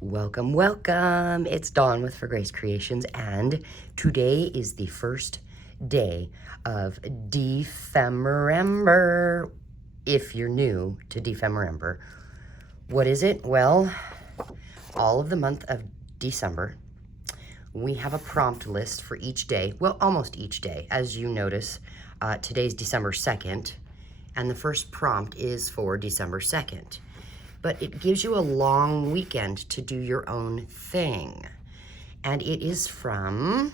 Welcome, welcome. It's Dawn with For Grace Creations, and today is the first day of Dephemerember. If you're new to Dephemerember, what is it? Well, all of the month of December, we have a prompt list for each day. Well, almost each day. As you notice, today's December 2nd, and the first prompt is for December 2nd. But it gives you a long weekend to do your own thing. And it is from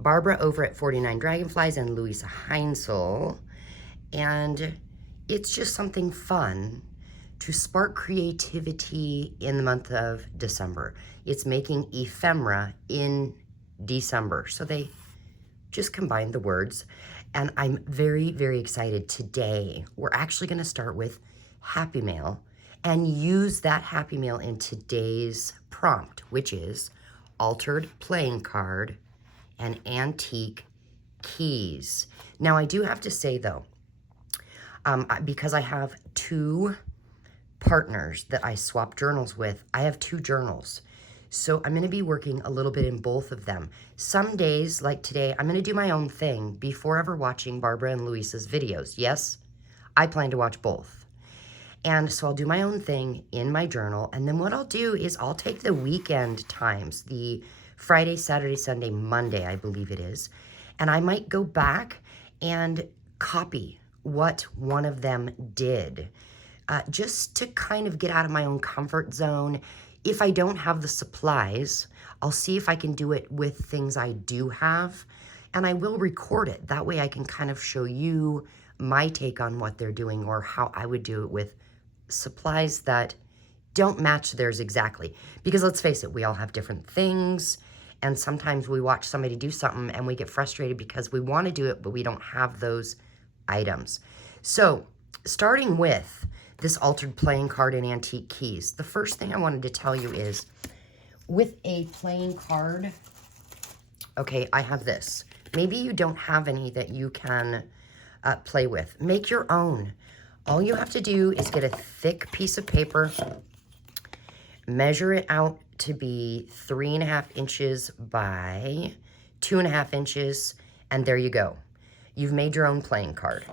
Barbara over at 49 Dragonflies and Louisa Heinzel. And it's just something fun to spark creativity in the month of December. It's making ephemera in December. So they just combined the words. And I'm very, very excited. Today, we're actually going to start with Happy Mail and use that Happy Mail in today's prompt, which is altered playing card and antique keys. Now, I do have to say, though, because I have two partners that I swap journals with, I have two journals. So I'm going to be working a little bit in both of them. Some days, like today, I'm going to do my own thing before ever watching Barbara and Louisa's videos. Yes, I plan to watch both. And so I'll do my own thing in my journal. And then what I'll do is I'll take the weekend times, the Friday, Saturday, Sunday, Monday, I believe it is. And I might go back and copy what one of them did, just to kind of get out of my own comfort zone. If I don't have the supplies, I'll see if I can do it with things I do have. And I will record it. That way I can kind of show you my take on what they're doing or how I would do it with supplies that don't match theirs exactly. Because let's face it, we all have different things, and sometimes we watch somebody do something and we get frustrated because we want to do it, but we don't have those items. So starting with this altered playing card and antique keys, the first thing I wanted to tell you is with a playing card, okay, I have this. Maybe you don't have any that you can play with. Make your own. All you have to do is get a thick piece of paper, measure it out to be 3.5 inches by 2.5 inches, and there you go. You've made your own playing card.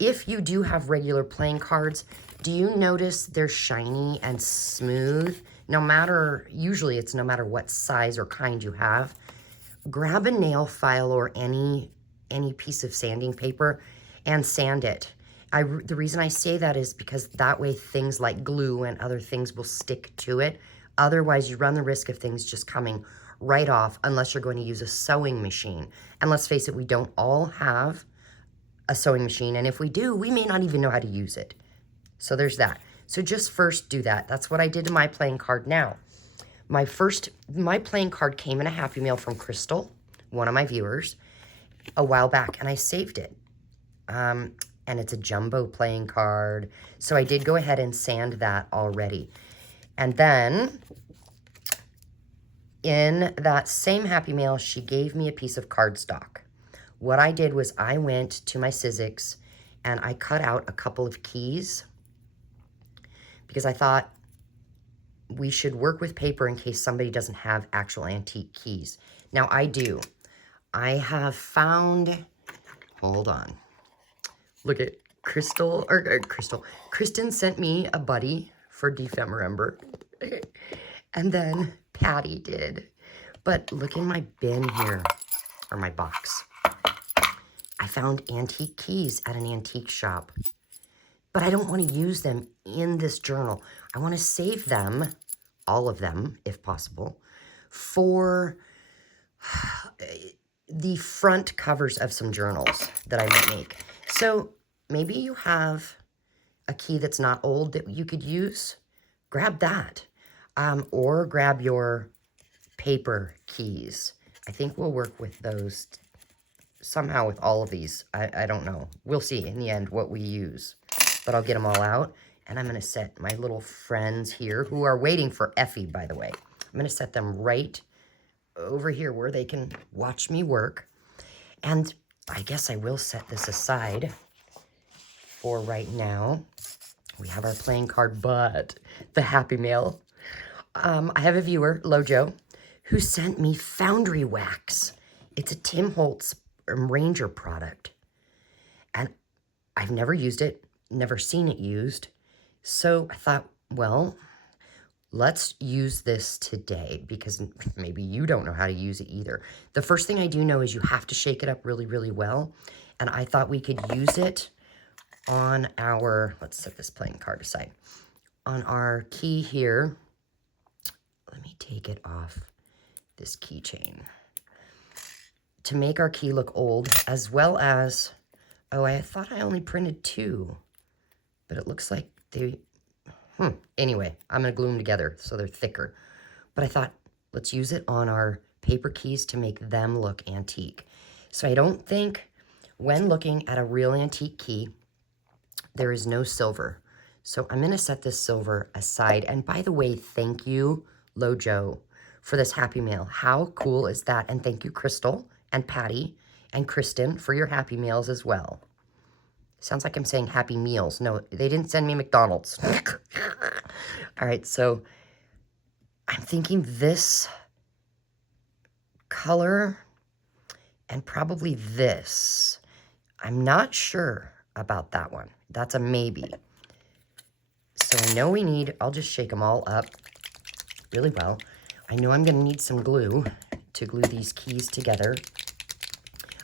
If you do have regular playing cards, do you notice they're shiny and smooth? Usually it's no matter what size or kind you have. Grab a nail file or any piece of sanding paper and sand it. The reason I say that is because that way things like glue and other things will stick to it. Otherwise, you run the risk of things just coming right off unless you're going to use a sewing machine. And let's face it, we don't all have a sewing machine. And if we do, we may not even know how to use it. So there's that. So just first do that. That's what I did to my playing card now. My playing card came in a Happy Mail from Crystal, one of my viewers, a while back, and I saved it. And it's a jumbo playing card. So I did go ahead and sand that already. And then in that same Happy Mail, she gave me a piece of cardstock. What I did was I went to my Sizzix and I cut out a couple of keys because I thought we should work with paper in case somebody doesn't have actual antique keys. Now I do. I have found, hold on. Look at Kristen sent me a buddy for Dephemerember. And then Patty did. But look in my bin here, or my box. I found antique keys at an antique shop. But I don't want to use them in this journal. I want to save them, all of them, if possible, for the front covers of some journals that I might make. So maybe you have a key that's not old that you could use. Grab that. Or grab your paper keys. I think we'll work with those somehow with all of these. I don't know. We'll see in the end what we use. But I'll get them all out. And I'm going to set my little friends here, who are waiting for Effie, by the way. I'm going to set them right over here where they can watch me work. And I guess I will set this aside for right now. We have our playing card, but the Happy Mail. I have a viewer, Lojo, who sent me foundry wax. It's a Tim Holtz Ranger product. And I've never used it, never seen it used. So I thought, well, let's use this today because maybe you don't know how to use it either. The first thing I do know is you have to shake it up really, really well. And I thought we could use it on our, let's set this playing card aside, on our key here. Let me take it off this keychain to make our key look old, as well as, oh, I thought I only printed 2, but it looks like they, anyway, I'm gonna glue them together so they're thicker. But I thought, let's use it on our paper keys to make them look antique. So I don't think when looking at a real antique key, there is no silver. So I'm gonna set this silver aside. And by the way, thank you, Lojo, for this Happy Mail. How cool is that? And thank you, Crystal and Patty and Kristen for your Happy Meals as well. Sounds like I'm saying Happy Meals. No, they didn't send me McDonald's. All right, so I'm thinking this color and probably this. I'm not sure about that one. That's a maybe. So I know we need, I'll just shake them all up really well. I know I'm gonna need some glue to glue these keys together.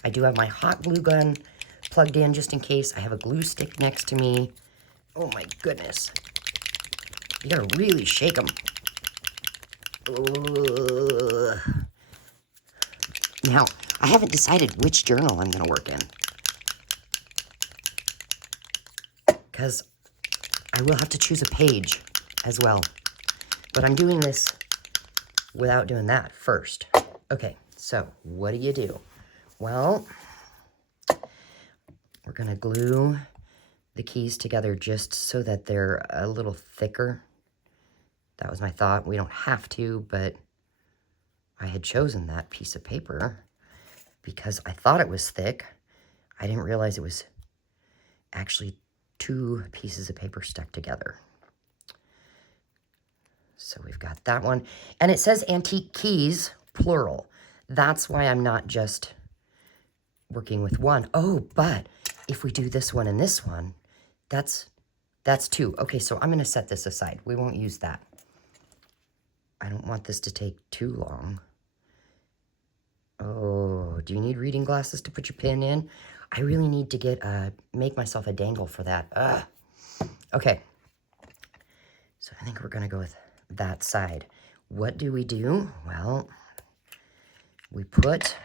I do have my hot glue gun plugged in just in case. I have a glue stick next to me. Oh my goodness. You gotta really shake them. Now, I haven't decided which journal I'm gonna work in, because I will have to choose a page as well. But I'm doing this without doing that first. Okay, so what do? Well, we're gonna glue the keys together just so that they're a little thicker. That was my thought. We don't have to, but I had chosen that piece of paper because I thought it was thick. I didn't realize it was actually 2 pieces of paper stuck together. So we've got that one. And it says antique keys, plural. That's why I'm not just working with one. Oh, but if we do this one and this one, that's 2. Okay, so I'm going to set this aside. We won't use that. I don't want this to take too long. Oh, do you need reading glasses to put your pen in? I really need to get make myself a dangle for that. Ugh. Okay. So I think we're going to go with that side. What do? Well, we put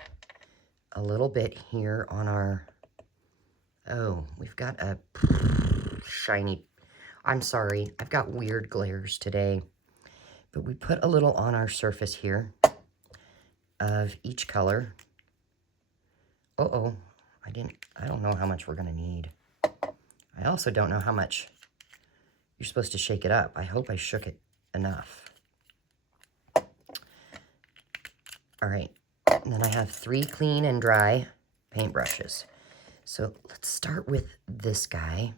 a little bit here on our, oh, we've got a shiny, I'm sorry, I've got weird glares today, but we put a little on our surface here of each color. Uh-oh, I don't know how much we're gonna need. I also don't know how much you're supposed to shake it up. I hope I shook it enough. All right, and then I have 3 clean and dry paintbrushes. So let's start with this guy.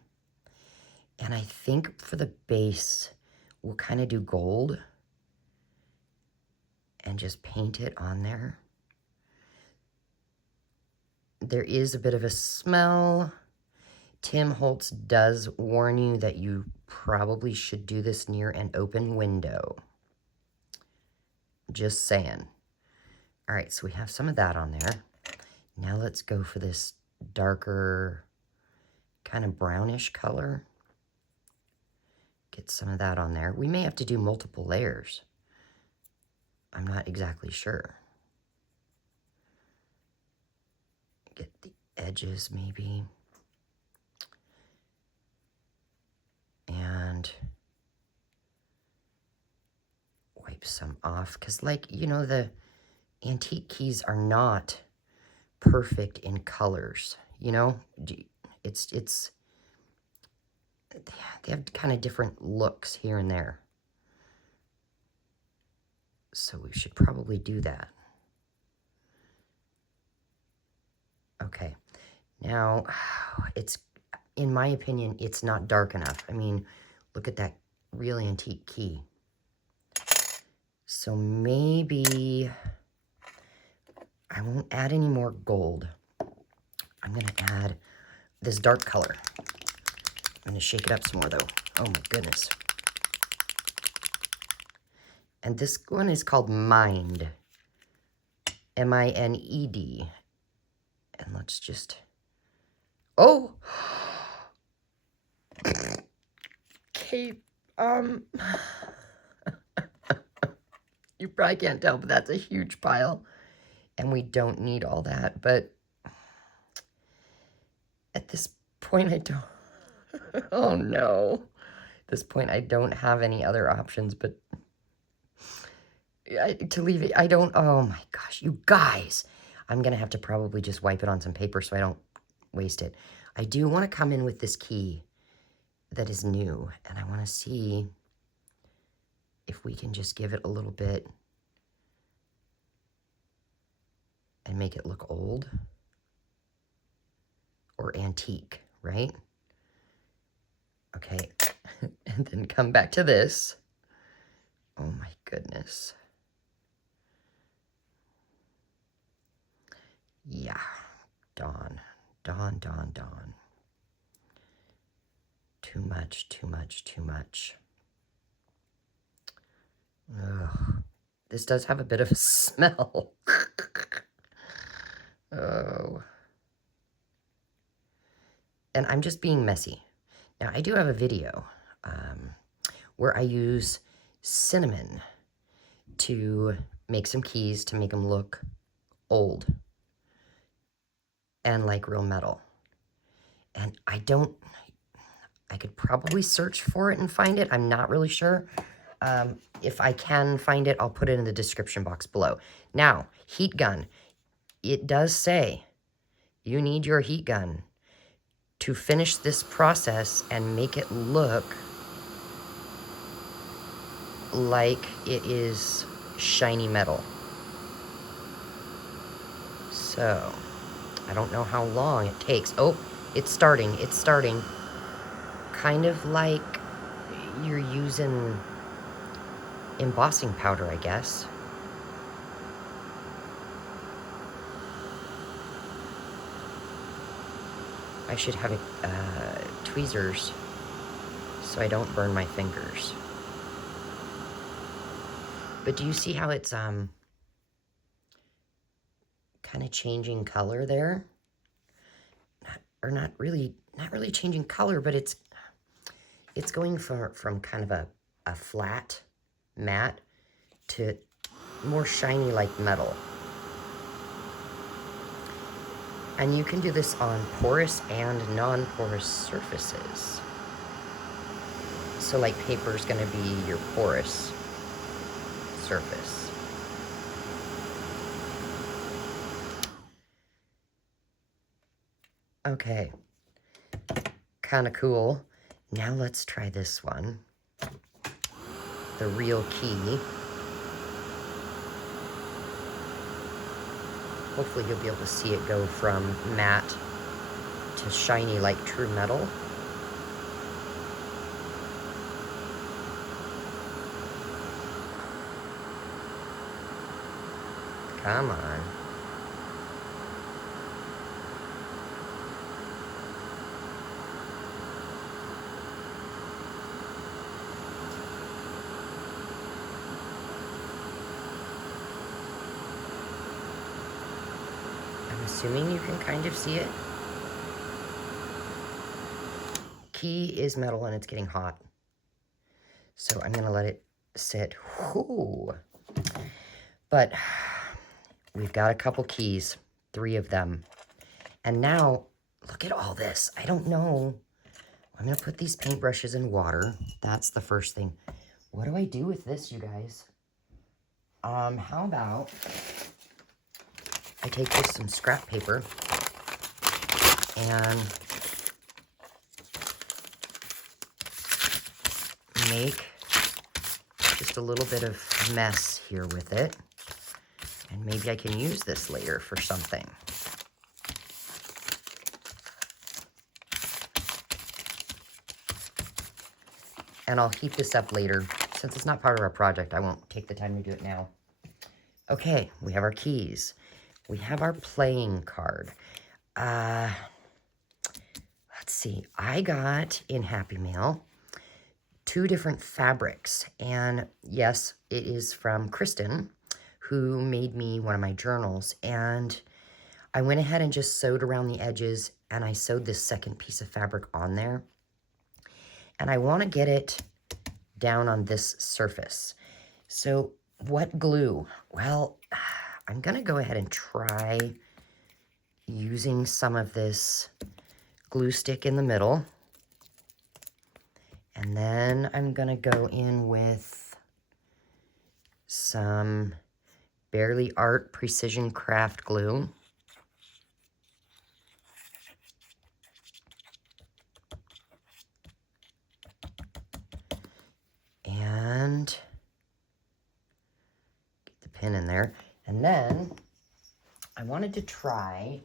And I think for the base, we'll kind of do gold and just paint it on there. There is a bit of a smell. Tim Holtz does warn you that you probably should do this near an open window. Just saying. All right, so we have some of that on there. Now let's go for this darker, kind of brownish color. Get some of that on there. We may have to do multiple layers. I'm not exactly sure. Get the edges maybe. And wipe some off. Because, like, you know, the antique keys are not perfect in colors. You know? They have kind of different looks here and there. So we should probably do that. Okay. Now, it's, in my opinion, it's not dark enough. I mean, look at that real antique key. So maybe I won't add any more gold. I'm going to add this dark color. I'm going to shake it up some more, though. Oh, my goodness. And this one is called Mind. M-I-N-E-D. And let's just... Oh! Okay, you probably can't tell, but that's a huge pile. And we don't need all that, but at this point I don't... Oh no. At this point I don't have any other options but to leave it. I don't... Oh my gosh, you guys. I'm going to have to probably just wipe it on some paper so I don't waste it. I do want to come in with this key that is new, and I want to see if we can just give it a little bit and make it look old or antique, right? Okay, and then come back to this. Oh my goodness. Yeah, Dawn. Too much, too much, too much. Ugh. This does have a bit of a smell. Oh. And I'm just being messy. Now, I do have a video where I use cinnamon to make some keys to make them look old and like real metal. And I could probably search for it and find it. I'm not really sure. If I can find it, I'll put it in the description box below. Now, heat gun. It does say you need your heat gun to finish this process and make it look like it is shiny metal. So, I don't know how long it takes. Oh, it's starting. It's starting. Kind of like you're using embossing powder, I guess. I should have tweezers so I don't burn my fingers. But do you see how it's kind of changing color there? Not really changing color, but it's going from kind of a flat matte to more shiny like metal. And you can do this on porous and non-porous surfaces. So like paper is going to be your porous surface. Okay, kind of cool. Now let's try this one. The real key. Hopefully you'll be able to see it go from matte to shiny like true metal. Come on. I'm assuming you can kind of see it. Key is metal and it's getting hot. So I'm going to let it sit. Whoo. But we've got a couple keys, 3 of them. And now, look at all this. I don't know. I'm going to put these paintbrushes in water. That's the first thing. What do I do with this, you guys? How about I take just some scrap paper and make just a little bit of mess here with it. And maybe I can use this later for something. And I'll heat this up later since it's not part of our project, I won't take the time to do it now. Okay, we have our keys. We have our playing card. Let's see. I got in Happy Mail 2 different fabrics. And yes, it is from Kristen, who made me one of my journals. And I went ahead and just sewed around the edges, and I sewed this second piece of fabric on there. And I want to get it down on this surface. So what glue? Well, I'm going to go ahead and try using some of this glue stick in the middle. And then I'm going to go in with some Barely Art Precision Craft glue. And get the pin in there. And then I wanted to try,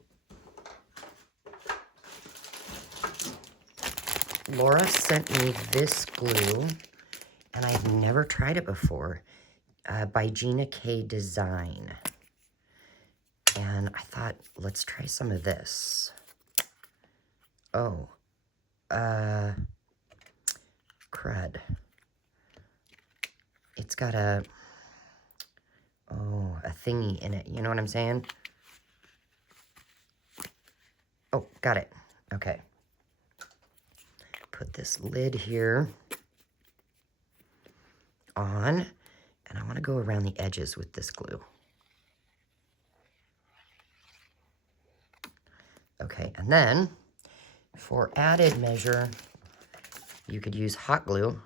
Laura sent me this glue, and I've never tried it before, by Gina K Design. And I thought, let's try some of this. Oh, crud. It's got a thingy in it. You know what I'm saying? Oh, got it. Okay. Put this lid here on, and I want to go around the edges with this glue. Okay, and then for added measure, you could use hot glue.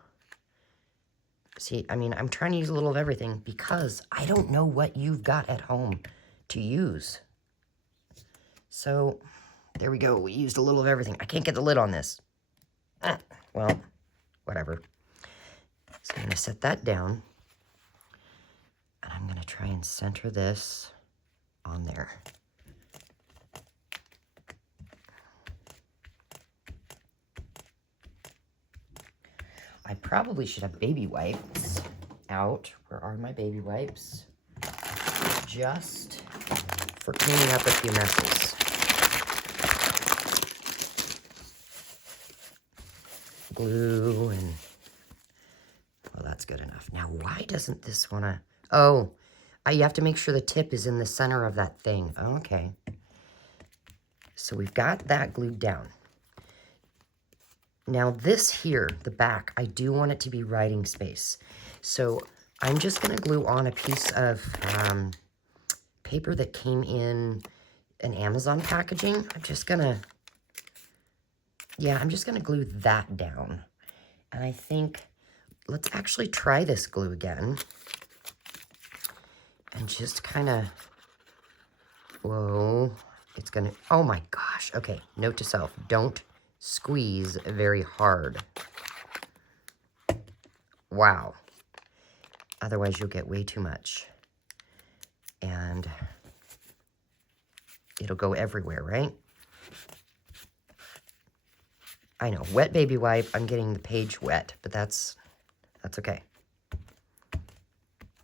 See, I mean, I'm trying to use a little of everything because I don't know what you've got at home to use. So, there we go. We used a little of everything. I can't get the lid on this. Well, whatever. So I'm going to set that down. And I'm going to try and center this on there. I probably should have baby wipes out. Where are my baby wipes? Just for cleaning up a few messes. Glue and, well, that's good enough. Now, why doesn't this want to, oh, you have to make sure the tip is in the center of that thing. Okay. So we've got that glued down. Now this here, the back, I do want it to be writing space. So I'm just going to glue on a piece of paper that came in an Amazon packaging. I'm just going to glue that down. And I think, let's actually try this glue again. And just kind of, whoa, it's going to, oh my gosh. Okay, note to self, don't squeeze very hard. Wow. Otherwise, you'll get way too much. And it'll go everywhere, right? I know, wet baby wipe, I'm getting the page wet, but that's okay.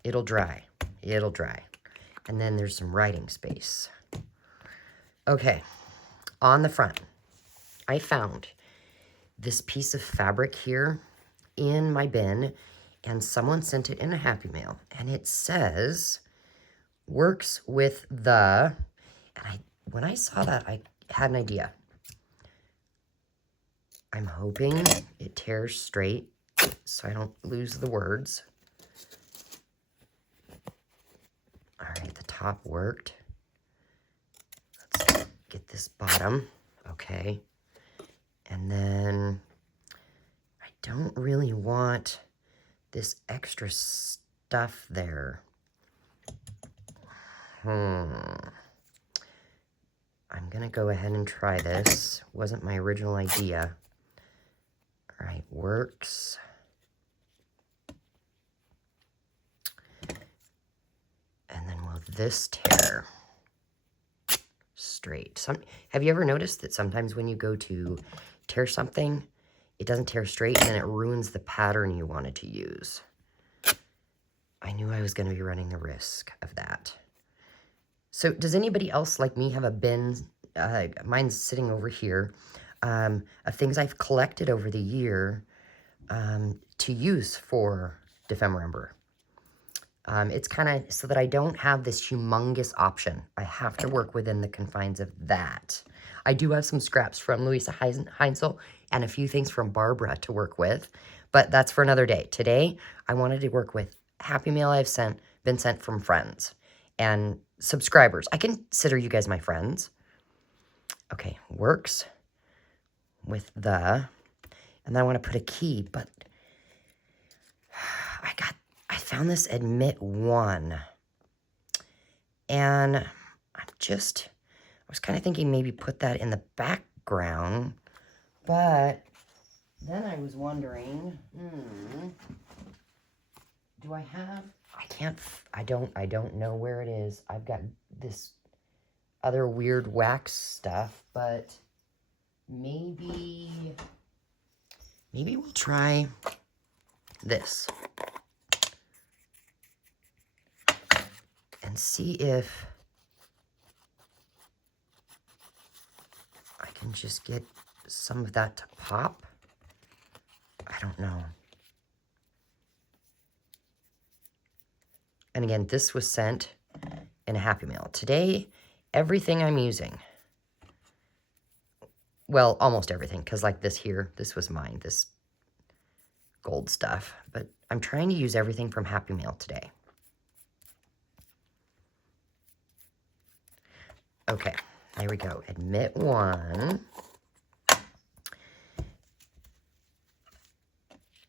It'll dry. It'll dry. And then there's some writing space. Okay, on the front, I found this piece of fabric here in my bin, and someone sent it in a Happy Mail, and it says, works with the, and when I saw that, I had an idea. I'm hoping it tears straight so I don't lose the words. All right, the top worked. Let's get this bottom. Okay. And then I don't really want this extra stuff there. I'm going to go ahead and try this. Wasn't my original idea. All right, works. And then will this tear straight? Have you ever noticed that sometimes when you go to tear something, it doesn't tear straight and then it ruins the pattern you wanted to use? I knew I was going to be running the risk of that. So does anybody else like me have a bin? Mine's sitting over here, of things I've collected over the year to use for Dephemerember. It's kind of so that I don't have this humongous option. I have to work within the confines of that. I do have some scraps from Louisa Heinzel and a few things from Barbara to work with, but that's for another day. Today, I wanted to work with Happy Mail I've been sent from friends and subscribers. I consider you guys my friends. Okay, works with the, and then I want to put a key, but I found this admit one, and I was kind of thinking maybe put that in the background, but then I was wondering, do I have, I don't know where it is. I've got this other weird wax stuff, but maybe we'll try this and see if I can just get some of that to pop. I don't know. And again, this was sent in a Happy Mail. Today, everything I'm using, well, almost everything, because like this here, this was mine, this gold stuff. But I'm trying to use everything from Happy Mail today. Okay, there we go. Admit one.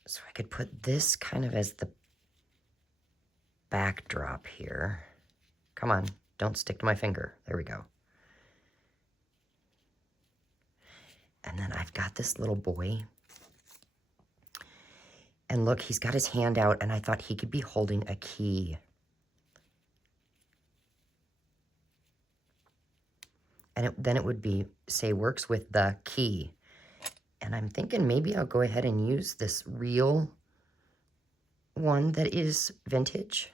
So I could put this kind of as the backdrop here. Come on, don't stick to my finger. There we go. And then I've got this little boy. And look, he's got his hand out, and I thought he could be holding a key. And then it would be, say, works with the key. And I'm thinking maybe I'll go ahead and use this real one that is vintage.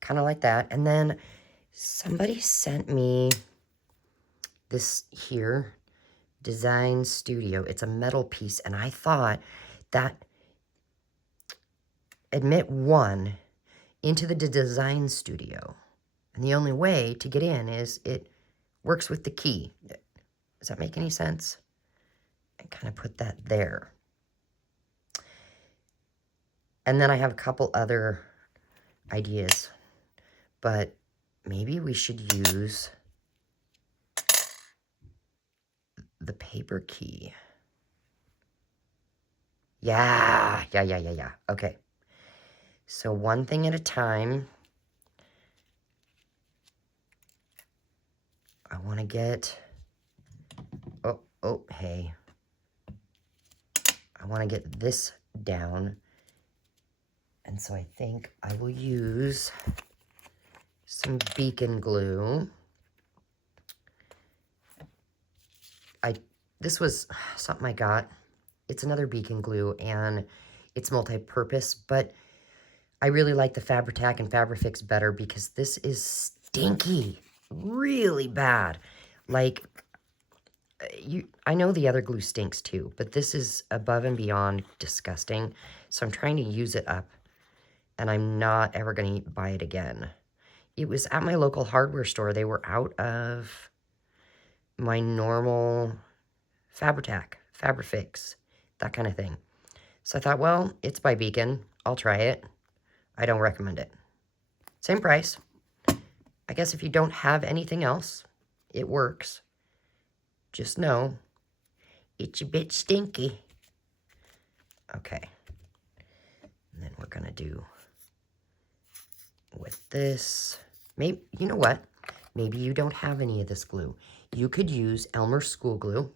Kind of like that. And then somebody sent me this here, Design Studio. It's a metal piece, and I thought that admit one into the Design Studio. And the only way to get in is it works with the key. Does that make any sense? And kind of put that there. And then I have a couple other ideas, but maybe we should use the paper key. Yeah. Okay. So one thing at a time. I want to get, hey. I want to get this down. And so I think I will use some beacon glue. This was something I got. It's another beacon glue, and it's multi-purpose, but I really like the Fabri-Tac and Fabri-Fix better because this is stinky, really bad. Like, I know the other glue stinks too, but this is above and beyond disgusting, so I'm trying to use it up, and I'm not ever going to buy it again. It was at my local hardware store. They were out of my normal Fabri-Tac, Fabri-Fix, that kind of thing. So I thought, well, it's by Beacon. I'll try it. I don't recommend it. Same price. I guess if you don't have anything else, it works. Just know, it's a bit stinky. Okay. And then we're going to do with this. Maybe, you know what? Maybe you don't have any of this glue. You could use Elmer's school glue.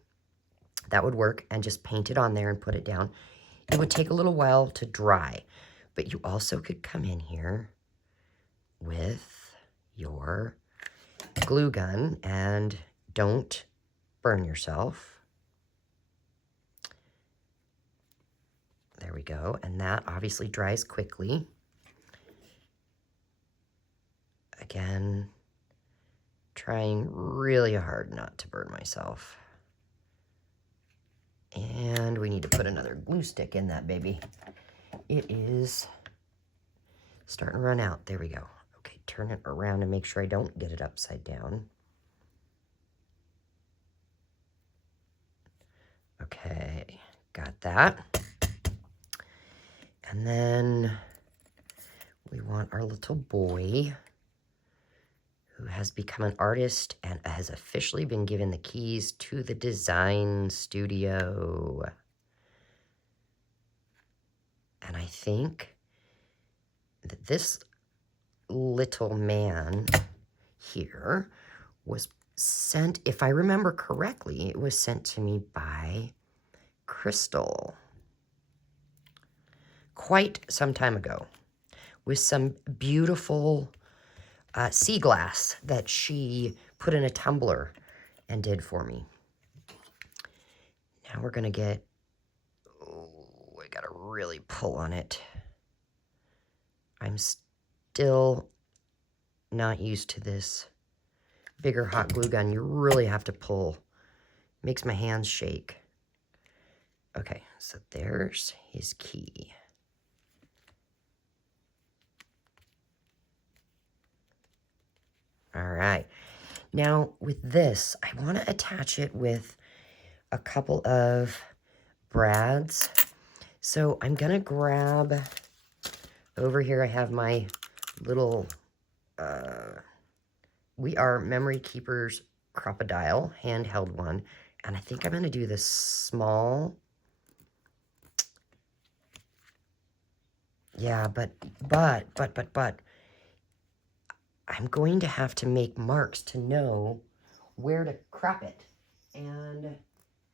That would work, and just paint it on there and put it down. It would take a little while to dry, but you also could come in here with your glue gun and don't burn yourself. There we go. And that obviously dries quickly. Again, trying really hard not to burn myself. And we need to put another glue stick in that baby. It is starting to run out. There we go. Okay, turn it around and make sure I don't get it upside down. Okay, got that. And then we want our little boy who has become an artist and has officially been given the keys to the design studio. And I think that this little man here was sent, if I remember correctly, it was sent to me by Crystal quite some time ago with some beautiful sea glass that she put in a tumbler and did for me. Now we're gonna get, oh, I gotta really pull on it. I'm still not used to this bigger hot glue gun. You really have to pull. Makes my hands shake. Okay, so there's his key. All right. Now with this, I want to attach it with a couple of brads. So I'm going to grab, over here I have my little, We Are Memory Keepers Crocodile, handheld one. And I think I'm going to do this small. Yeah, but, I'm going to have to make marks to know where to crop it. And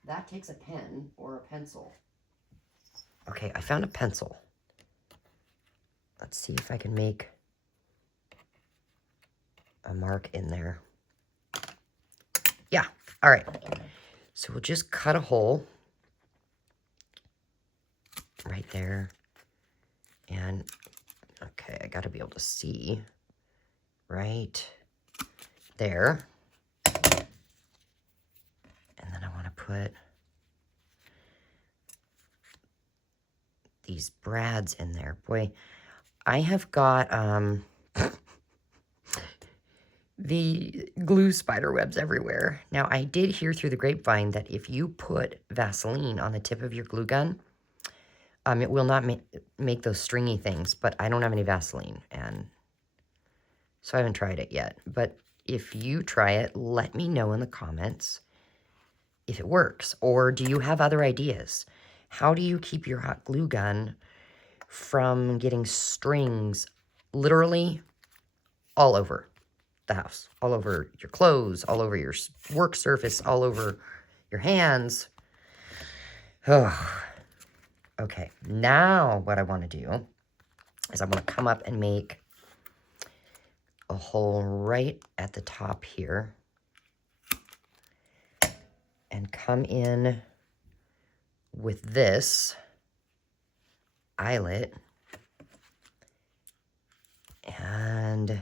that takes a pen or a pencil. Okay, I found a pencil. Let's see if I can make a mark in there. Yeah, all right. So we'll just cut a hole right there. And, okay, I gotta be able to see right there. And then I want to put these brads in there. Boy, I have got the glue spider webs everywhere. Now, I did hear through the grapevine that if you put Vaseline on the tip of your glue gun, it will not make those stringy things, but I don't have any Vaseline, and so I haven't tried it yet. But if you try it, let me know in the comments if it works. Or do you have other ideas? How do you keep your hot glue gun from getting strings literally all over the house? All over your clothes, all over your work surface, all over your hands. Oh. Okay, now what I want to do is I want to come up and make a hole right at the top here and come in with this eyelet and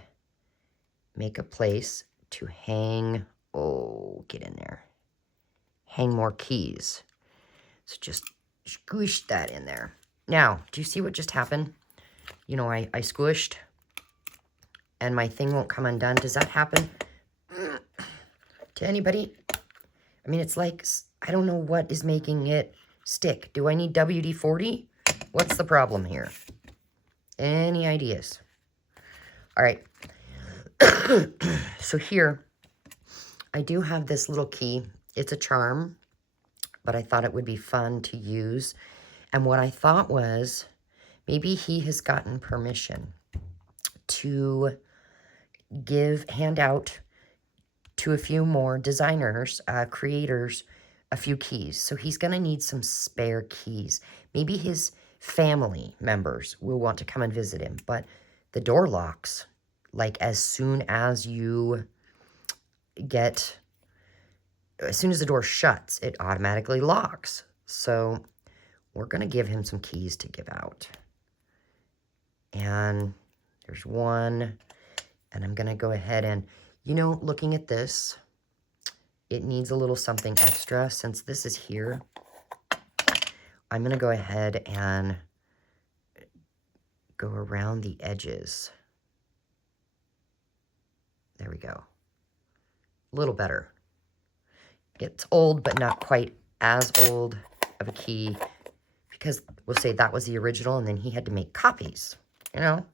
make a place to hang, oh, get in there, hang more keys. So just squish that in there. Now, do you see what just happened? You know, I squished and my thing won't come undone. Does that happen to anybody? I mean, it's like, I don't know what is making it stick. Do I need WD-40? What's the problem here? Any ideas? All right. So here, I do have this little key. It's a charm, but I thought it would be fun to use. And what I thought was, maybe he has gotten permission to hand out to a few more designers, creators, a few keys. So he's going to need some spare keys. Maybe his family members will want to come and visit him. But the door locks, like as soon as the door shuts, it automatically locks. So we're going to give him some keys to give out. And there's one. And I'm going to go ahead and, you know, looking at this, it needs a little something extra. Since this is here, I'm going to go ahead and go around the edges. There we go. A little better. It's old, but not quite as old of a key, because we'll say that was the original, and then he had to make copies, you know?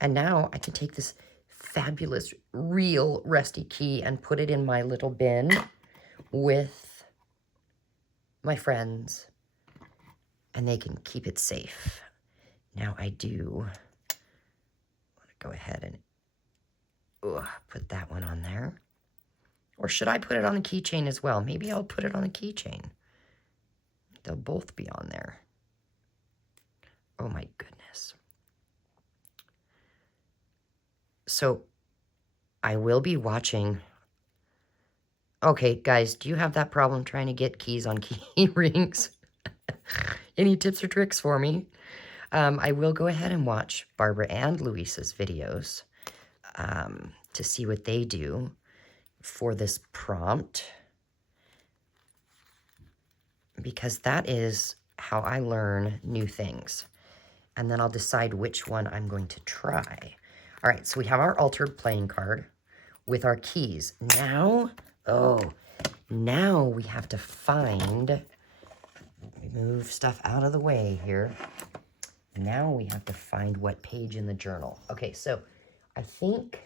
And now I can take this fabulous, real rusty key and put it in my little bin with my friends, and they can keep it safe. Now I do want to go ahead and put that one on there. Or should I put it on the keychain as well? Maybe I'll put it on the keychain. They'll both be on there. Oh my goodness. So I will be watching. Okay, guys, do you have that problem trying to get keys on key rings? Any tips or tricks for me? I will go ahead and watch Barbara and Luisa's videos to see what they do for this prompt, because that is how I learn new things. And then I'll decide which one I'm going to try. All right, so we have our altered playing card with our keys. Now, now we have to find, let me move stuff out of the way here. Now we have to find what page in the journal. Okay, so I think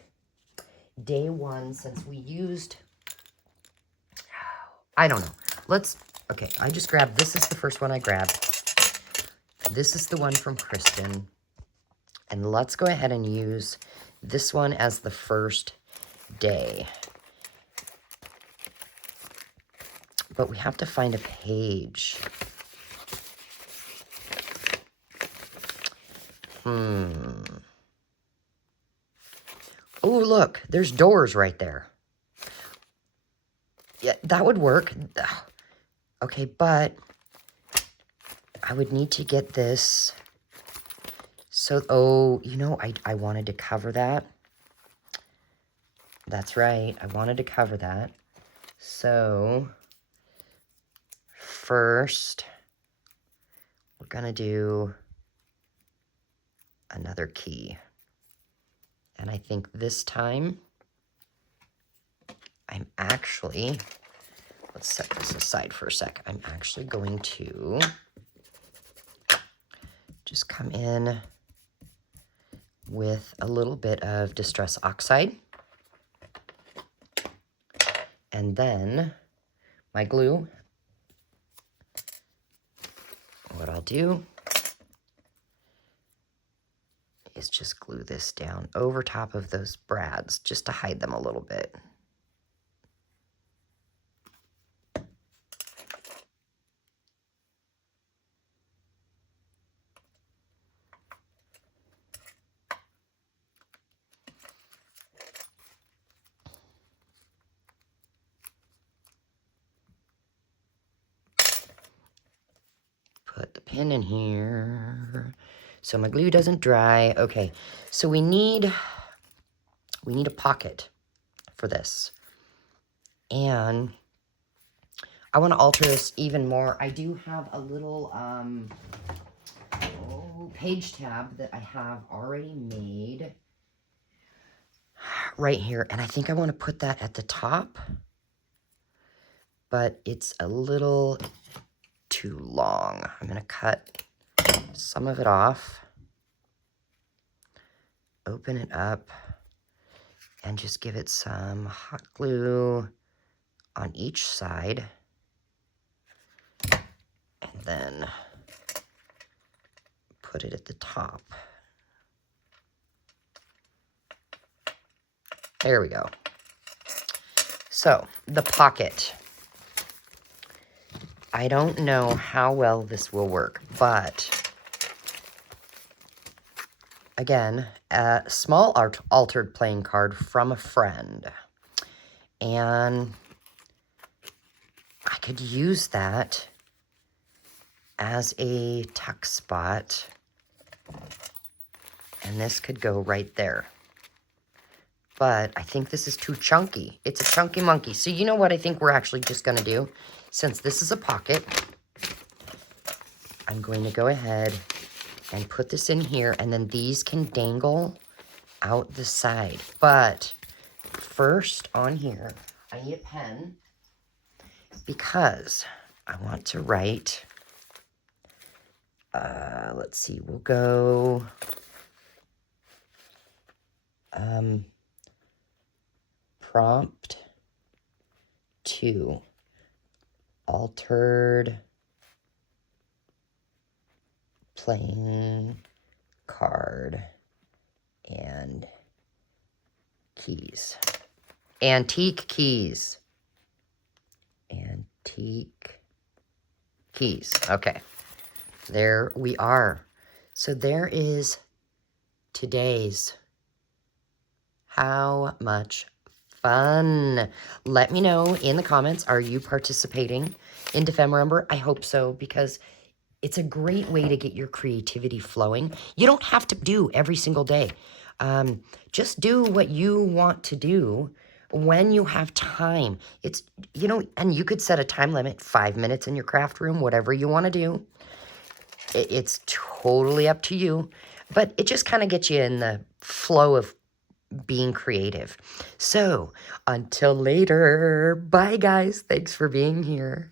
day one, since we used, I don't know. Okay, I just grabbed, this is the first one I grabbed. This is the one from Kristen. And let's go ahead and use this one as the first day. But we have to find a page. Oh, look, there's doors right there. Yeah, that would work. Okay, but I would need to get this. So, you know, I wanted to cover that. That's right, I wanted to cover that. So, first, we're gonna do another key. And I think this time, I'm actually, let's set this aside for a sec. I'm actually going to just come in with a little bit of Distress Oxide. And then my glue. What I'll do is just glue this down over top of those brads just to hide them a little bit. Put the pin in here so my glue doesn't dry. Okay, so we need a pocket for this. And I want to alter this even more. I do have a little page tab that I have already made right here. And I think I want to put that at the top. But it's a little too long. I'm going to cut some of it off, open it up, and just give it some hot glue on each side. And then put it at the top. There we go. So, the pocket. I don't know how well this will work, but again, a small altered playing card from a friend. And I could use that as a tuck spot. And this could go right there. But I think this is too chunky. It's a chunky monkey. So you know what I think we're actually just going to do? Since this is a pocket, I'm going to go ahead and put this in here. And then these can dangle out the side. But first on here, I need a pen because I want to write. Let's see, we'll go prompt 2, altered playing card and keys. Antique keys. Antique keys. Okay. There we are. So there is today's. How much fun. Let me know in the comments, are you participating in Dephemerember? I hope so, because it's a great way to get your creativity flowing. You don't have to do every single day. Just do what you want to do when you have time. It's, you know, and you could set a time limit, 5 minutes in your craft room, whatever you want to do. It's totally up to you, but it just kind of gets you in the flow of being creative. So until later, bye guys. Thanks for being here.